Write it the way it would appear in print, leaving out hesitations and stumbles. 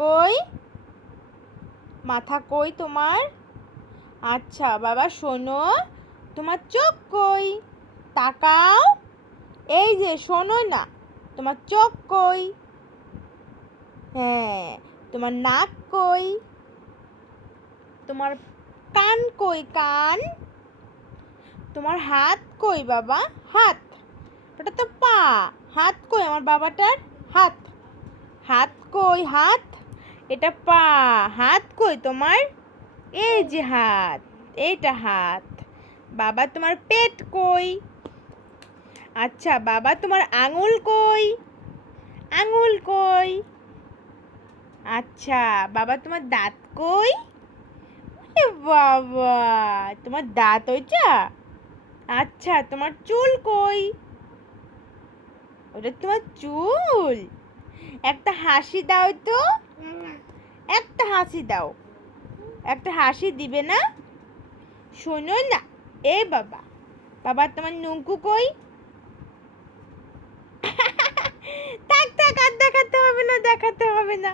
কই? মাথা কই তোমার? আচ্ছা বাবা শোনো, তোমার চোখ কই? তাকাও। এই যে শোনো না, তোমার চোখ কই? হ্যাঁ, তোমার নাক কই? তোমার কান কই? কান? তোমার হাত কই বাবা? হাত? ওটা তো পা। হাত কই আমার বাবাটার? হাত। হাত কই? হাত? এটা পা। হাত কই তোমার? এই যে হাত, এইটা হাত। বাবা তোমার পেট কই? আচ্ছা বাবা তোমার আঙুল কই? আঙুল কই? আচ্ছা বাবা তোমার দাঁত কই? এ বাবা, তোমার দাঁত ওইটা? আচ্ছা তোমার চুল কই? ওটা তোমার চুল? একটা হাসি দাও তো, একটা হাসি দাও। একটা হাসি দিবে না? শোনো না, এ বাবা, বাবা তোমার নুঙ্কু কই? থাক থাক, আর দেখাতে হবে না, দেখাতে হবে না।